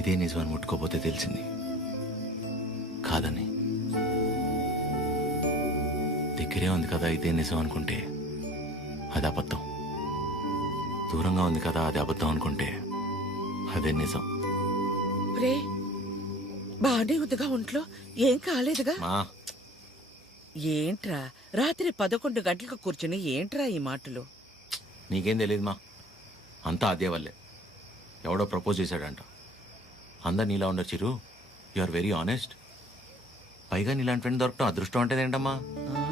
ఇదే నిజమని ముట్టుకోపోతే తెలిసింది కాదని. దగ్గరే ఉంది కదా ఇదే నిజం అనుకుంటే అది అబద్ధం. దూరంగా ఉంది కదా అది అబద్ధం అనుకుంటే అదే నిజం. రే బానే ఉందిగా ఒంట్లో, ఏం కాలేదుగా? మా ఏంట్రా రాత్రి 11 గంటలకు కూర్చుని ఏంట్రా ఈ మాటలు? నీకేం తెలియదు మా, అంతా అదే వల్లే. ఎవడో ప్రపోజ్ చేశాడంట. అందరు నీలా ఉండరు చిరు, యు ఆర్ వెరీ ఆనెస్ట్. పైగా నీలాంటి ఫ్రెండ్ దొరకటం అదృష్టం అంటే ఏంటమ్మా? ఆ?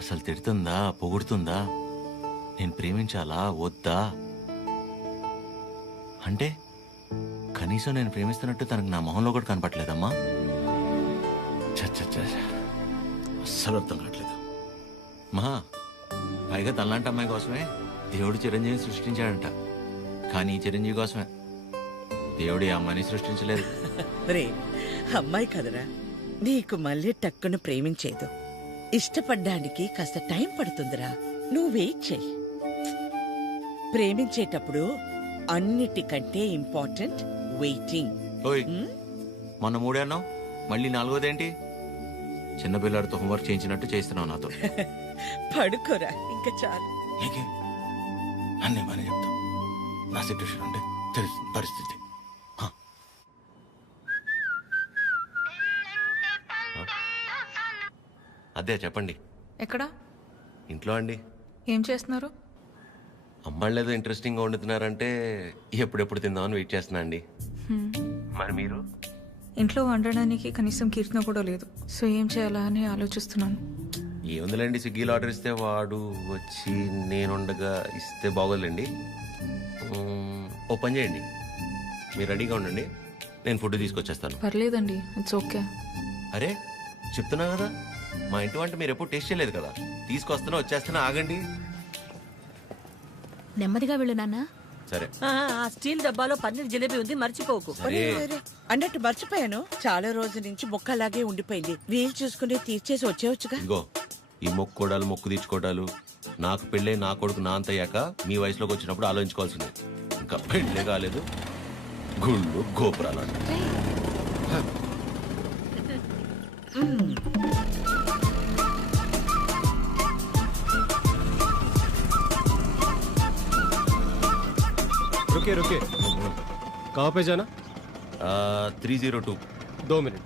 అసలు తిడుతుందా పొగుడుతుందా, నేను ప్రేమించాలా వద్దా అంటే కనీసం నేను ప్రేమిస్తున్నట్టు తనకు నా మొహంలో కూడా కనపట్లేదమ్మా. చచ్చ అస్సలు అర్థం కావట్లేదు మా. పైగా తనలాంటి అమ్మాయి కోసమే దేవుడు చిరంజీవిని సృష్టించాడంట. కానీ ఈ చిరంజీవి కోసమే దేవుడు ఈ అమ్మాయిని సృష్టించలేదు. రే అమ్మాయి కదరా, నీకు మళ్ళీ టక్కును ప్రేమించేదు. ఇష్టపడ్డానికి కాస్త టైం పడుతుందిరా, నువ్వు వెయిట్ చెయ్యి. ప్రేమించేటప్పుడు అన్నిటికంటే ఇంపార్టెంట్ వెయిటింగ్. ఓయ్ మొన్న 3 అన్నావు, మళ్ళీ 4వదేంటి? చిన్నపిల్లాడితో హోంవర్క్ చేయించినట్టు చేస్తున్నావు నాతో. పడుకోరా ఇంకా చాలు. నీకే అన్నీ బాగానే చెప్తావు. నా సిట్యుయేషన్ అంటే తెలుసు పరిస్థితి. హ. అదే చెప్పండి. ఎక్కడ? ఇంట్లో అండి. ఏం చేస్తున్నారు? అమ్మాళ్ళు ఏదో ఇంట్రెస్టింగ్గా వండుతున్నారంటే ఎప్పుడెప్పుడు తిందామని వెయిట్ చేస్తున్నా అండి. మరి మీరు? ఇంట్లో వండడానికి కనీసం కీర్తన కూడా లేదు, సో ఏం చేయాలా అని ఆలోచిస్తున్నాను. ఏముందిలేండి, స్విగ్గీలో ఆర్డర్ ఇస్తే వాడు వచ్చి నేను ఉండగా ఇస్తే బాగోదులేండి. ఓ పని చేయండి, మీరు రెడీగా ఉండండి, నేను ఫుడ్ తీసుకొచ్చేస్తాను. పర్లేదండి, ఇట్స్ ఓకే. అరే చెప్తున్నా కదా, మా ఇంటి వంట మీరు ఎప్పుడు టేస్ట్ చేయలేదు కదా. తీసుకొస్తున్నా వచ్చేస్తున్నా, ఆగండి. నెమ్మదిగా వెళ్ళు నాన్న. సరే. ఆ స్టీల్ డబ్బాలో పన్నీర్ జిలేబీ ఉంది, మర్చిపోకు. సరే. అన్నట్టు మర్చిపోయాను, చాలా రోజుల నుంచి బొక్క అలాగే ఉండిపోయింది. వీలు చూసుకుని తీర్చేసి వచ్చేవచ్చుగా. ఇగో ఈ మొక్కుకోవడాలు మొక్కు తీర్చుకోవడాలు నాకు పెళ్ళై నా కొడుకు నా అంతయ్యాక మీ వయసులోకి వచ్చినప్పుడు ఆలోచించుకోవాల్సిందే. ఇంకా పెళ్ళే కాలేదు, గుళ్ళు గోపురాలు అంట. रुके रुके, कहाँ पे जाना? 302. 2 मिनट.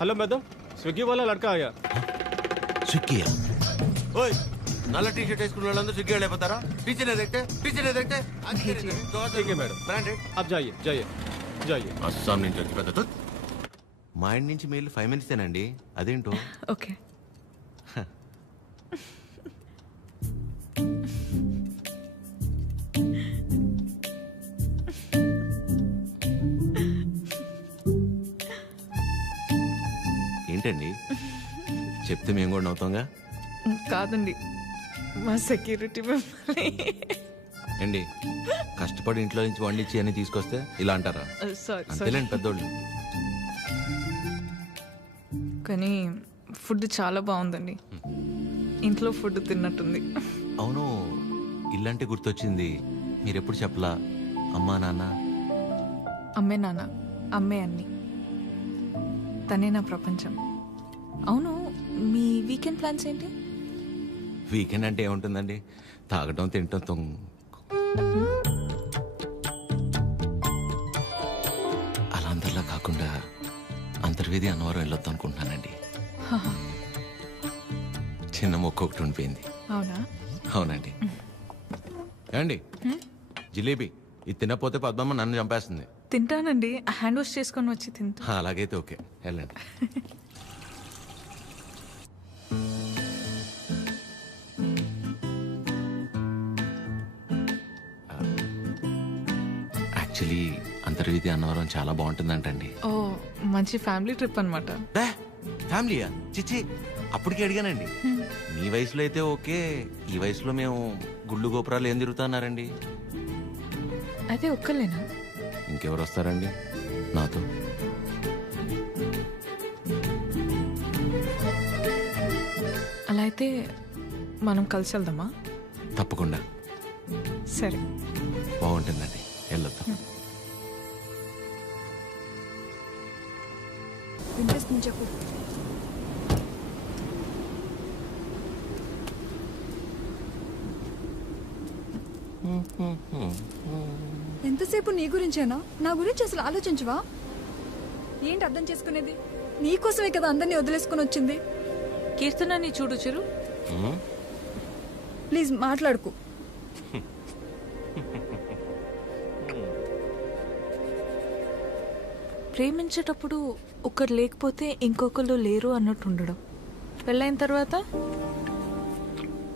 हेलो मैडम, स्विगी वाला लड़का आया. स्विगी? ओए నల్ల టీ షర్ట్ వేసుకున్న వాళ్ళందరూ స్విగ్గీ వెళ్ళిపోతారా? టీచర్ ఏదైతే ठीक है मैडम, బ్రాండెడ్. आप जाइए जाइए जाइए. అస్సాం నుంచి వచ్చి పెద్ద మా ఇంటి నుంచి మెయిల్ 5 minutes ఏనండి. అదేంటో. ఓకే. ఏంటండి చెప్తే మేము కూడా నవ్వుతాంగా. కాదండి, మా సెక్యూరిటీ మిమ్మల్ని. ఏంటి కష్టపడి ఇంట్లో నుంచి వండించి అని తీసుకొస్తే ఇలా అంటారా? సారీ అంతేలేండి పెద్దోళ్ళు. కానీ ఫుడ్ చాలా బాగుందండి, ఇంట్లో ఫుడ్ తిన్నట్టుంది. అవును, ఇల్లంటే గుర్తొచ్చింది. మీరెప్పుడు చెప్పలా అమ్మా నాన్న? అమ్మే నాన్న, అమ్మే అన్ని, తనే నా ప్రపంచం. అవును, మీ వీకెండ్ ప్లాన్స్ ఏంటి? వీకెండ్ అంటే ఏముంటుందండి, తాగటం తినటం అలా అందరిలా కాకుండా అంతర్వేది అన్నవరం వెళ్ళొద్దాం అనుకుంటున్నానండి. చిన్న మొక్క ఒకటి ఉండిపోయింది. అవునా? అవునండి. ఏమండి జిలేబీ ఇది తినకపోతే పద్మమ్మ నన్ను చంపేస్తుంది. తింటానండి, హ్యాండ్ వాష్ చేసుకొని వచ్చి తింటా. అలాగైతే ఓకే, వెళ్ళండి. యాక్చువల్లీ అంతర్వేది అన్నవరం చాలా బాగుంటుందంటండి. ఓ మంచి ఫ్యామిలీ ట్రిప్ అనమాట. ఫ్యామిలీయా? చిచ్చి, అప్పటికి అడిగానండి. మీ వయసులో అయితే ఓకే, ఈ వయసులో మేము గుళ్ళు గోపురాలు ఏం తిరుగుతున్నారండి. అయితే ఒక్కలేనా? ఇంకెవరు వస్తారండి నాతో? అలా అయితే మనం కలిసి వెళ్దామా? తప్పకుండా సరే. బాగుంటుందండి, వెళ్ళొద్దాం. వినిపిస్తుంది, చెప్పు. ఎంతసేపు నీ గురించేనా? నా గురించి అసలు ఆలోచించవా? ఏంటి అర్థం చేసుకునేది? నీకోసమే కదా అందరినీ వదిలేసుకుని వచ్చింది. కీర్తనని చూడు చిరు. ప్లీజ్ మాట్లాడుకు. ప్రేమించేటప్పుడు ఒకరు లేకపోతే ఇంకొకరు లేరు అన్నట్టు ఉండడం, పెళ్ళైన తర్వాత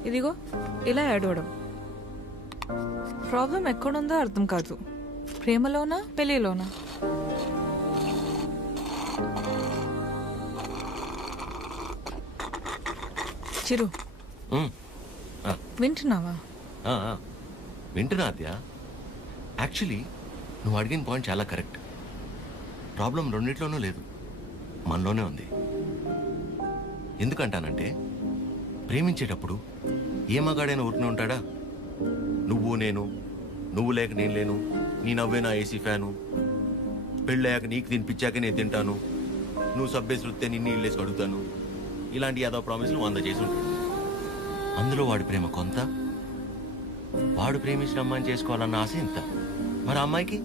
ఇదిగో ఇలా ఏడవడం. ప్రాబ్లం ఎక్కడుందో అర్థం కాదు, ప్రేమలోనా పెళ్ళిలోనా? చిరు, వింటున్నావా? వింటున్నా ఆద్య. యాక్చువల్లీ నువ్వు అడిగిన పాయింట్ చాలా కరెక్ట్. ప్రాబ్లం రెండిట్లోనూ లేదు, మనలోనే ఉంది. ఎందుకంటానంటే ప్రేమించేటప్పుడు ఏ మగాడైనా ఊరికనే ఉంటాడా? నువ్వు నేను, నువ్వు లేక నేను లేను, నీ నవ్వే నా ఏసీ ఫ్యాను, పెళ్ళయ్యాక నీకు తినిపించాక నేను తింటాను, నువ్వు సబ్బేసి వృత్తే నిన్ను ఇల్లేసి అడుగుతాను, ఇలాంటి యాదవ ప్రామిస్లు 100 చేసి ఉంటాడు. అందులో వాడి ప్రేమ కొంత, వాడు ప్రేమించిన అమ్మాయిని చేసుకోవాలన్న ఆశ ఇంత. మరి ఆ అమ్మాయికి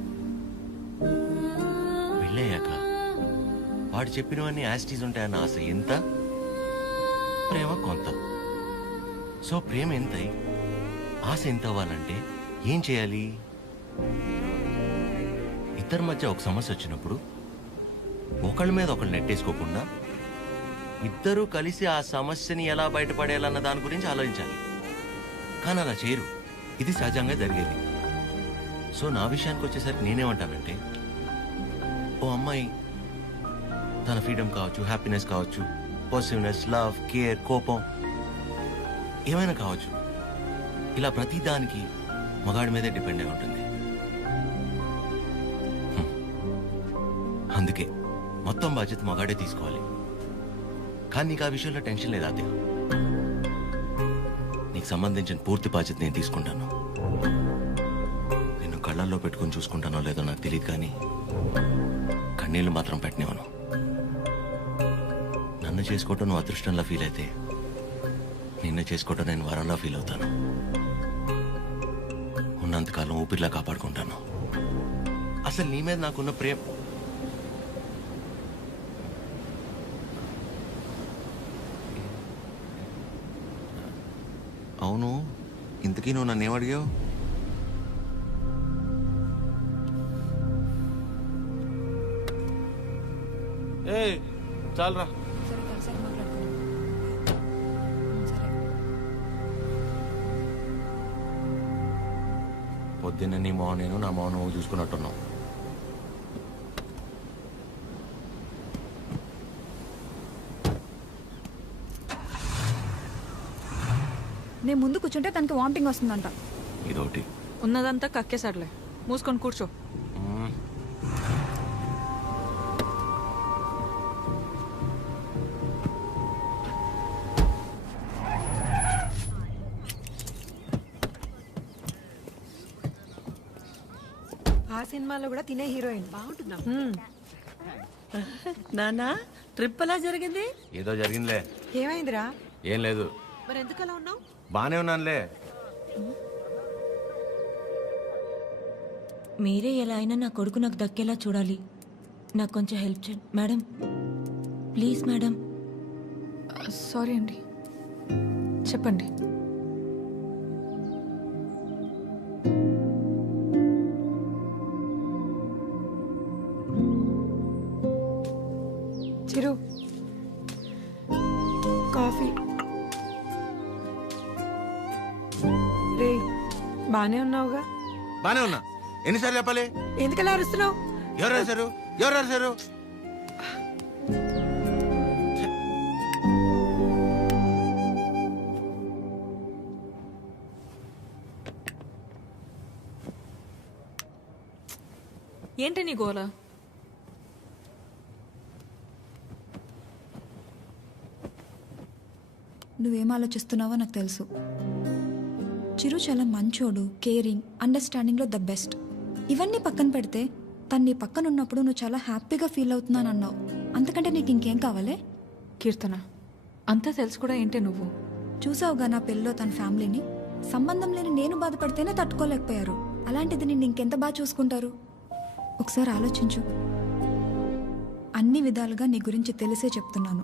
పెళ్ళయ్యాక వాడు చెప్పినవన్నీ యాస్టీస్ ఉంటాయన్న ఆశ ఎంత, ప్రేమ కొంత. సో ప్రేమ ఎంతై ఆశ ఎంత అవ్వాలంటే ఏం చేయాలి? ఇద్దరి మధ్య ఒక సమస్య వచ్చినప్పుడు ఒకళ్ళ మీద ఒకళ్ళు నెట్టేసుకోకుండా ఇద్దరూ కలిసి ఆ సమస్యని ఎలా బయటపడేయాలన్న దాని గురించి ఆలోచించాలి. కానీ అలా చేయరు, ఇది సహజంగా జరిగేది. సో నా విషయానికి వచ్చేసరికి నేనేమంటానంటే, ఓ అమ్మాయి తన ఫ్రీడమ్ కావచ్చు, హ్యాపీనెస్ కావచ్చు, పాజిటివ్నెస్, లవ్, కేర్, కోపం ఏమైనా కావచ్చు, ఇలా ప్రతి దానికి మగాడి మీదే డిపెండ్ అయి ఉంటుంది. అందుకే మొత్తం బాధ్యత మగాడే తీసుకోవాలి. కానీ నీకు ఆ విషయంలో టెన్షన్ లేదు ఆద్య. నీకు సంబంధించిన పూర్తి బాధ్యత నేను తీసుకుంటాను. నిన్ను కళ్ళల్లో పెట్టుకుని చూసుకుంటానో లేదో నాకు తెలియదు, కానీ కన్నీళ్లు మాత్రం పెట్టనివ్వను. నన్ను చేసుకోవటం నువ్వు అదృష్టంలా ఫీల్ అయితే, నిన్ను చేసుకోవటం నేను వరంలా ఫీల్ అవుతాను. ఉన్నంతకాలం ఊపిరిలా కాపాడుకుంటాను. అసలు నీ మీద నాకున్న ప్రేమ అవును. ఇంతకీ నువ్వు నన్ను ఏమడిగావు? చాలరా. సరే, కలిసారి మాట్లాడుకుందాం. సరే. పొద్దున్న నీ మౌనం నేను, నా మౌనం నువ్వు చూసుకున్నట్టున్నావు. నేను ముందు కూర్చుంటే తనకి వామిటింగ్ వస్తుందంట. ఇదొకటి. ఉన్నదంతా కక్కేసాడులే, మూసుకొని కూర్చో. ఆ సినిమాలో కూడా తినే హీరోయిన్ బాగుంటుందా? నానా ట్రిప్ ఎలా జరిగింది? ఏదో జరిగిందిలే. ఏమైందిరా? ఏం లేదు. మరి ఎందుకు అలా ఉన్నావు? బానే ఉన్నానులే. మీరే ఎలా అయినా నా కొడుకు నాకు దక్కేలా చూడాలి. నాకు కొంచెం హెల్ప్ చేయండి మేడం, ప్లీజ్ మేడం. సారీ అండి, చెప్పండి. చిరు, కాఫీ. రే, బానే ఉన్నావుగా? బానే ఉన్నా. ఎన్నిసార్లు చెప్పాలి? ఎందుకలా అరుస్తున్నావు? ఎవరు రాశారు? ఎవరు రాశారు? ఏంటి నీ గోలా? నువ్వేం ఆలోచిస్తున్నావో నాకు తెలుసు. చిరు చాలా మంచోడు, కేరింగ్, అండర్స్టాండింగ్లో ద బెస్ట్. ఇవన్నీ పక్కన పెడితే తను నీ పక్కన ఉన్నప్పుడు నువ్వు చాలా హ్యాపీగా ఫీల్ అవుతున్నాను అన్నావు. అంతకంటే నీకు ఇంకేం కావాలి? కీర్తన, అంతా తెలుసు కూడా ఏంటే నువ్వు? చూసావుగా నా పెళ్ళిలో తన ఫ్యామిలీని. సంబంధం లేని నేను బాధపడితేనే తట్టుకోలేకపోయారు. అలాంటిది నిన్ను ఇంకెంత బాగా చూసుకుంటారు? ఒకసారి ఆలోచించు. అన్ని విధాలుగా నీ గురించి తెలిసే చెప్తున్నాను.